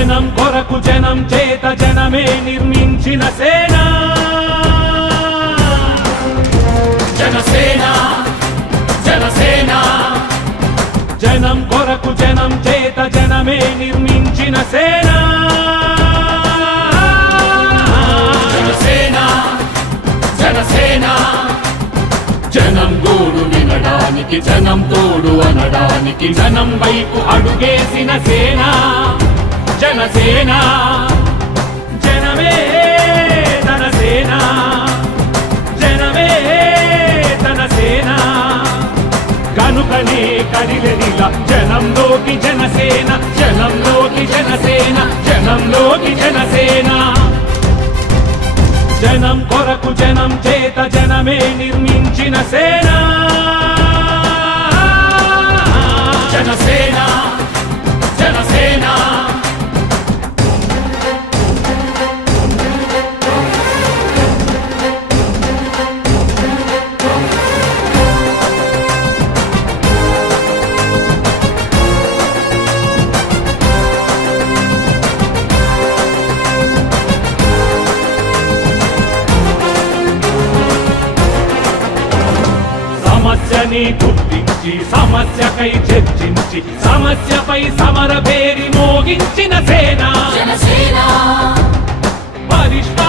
జనం కొరకు జనం చేత జనమే నిర్మించిన సేన జనసేన జనసేన జనం కొరకు జనం చేత జనమే నిర్మించిన సేన జనసేన జనసేన జనం గోడు వినడానికి జనం తోడు అనడానికి జనం వైపు అడుగేసిన సేన జనసేన జనమే తన సేన జనమే తన సేన కనుకనే కదిలెదిలా జనంలోకి జనసేన జనంలోకి జనసేన జనంలోకి జనసేన జనం కొరకు జనం చేత జనమే నిర్మించిన సేన జనసేన జనసేన సమస్యని గుర్తించి సమస్యకై చర్చించి సమస్యపై సమర పేరి మోగించిన సేన జనసేన పరిష్కార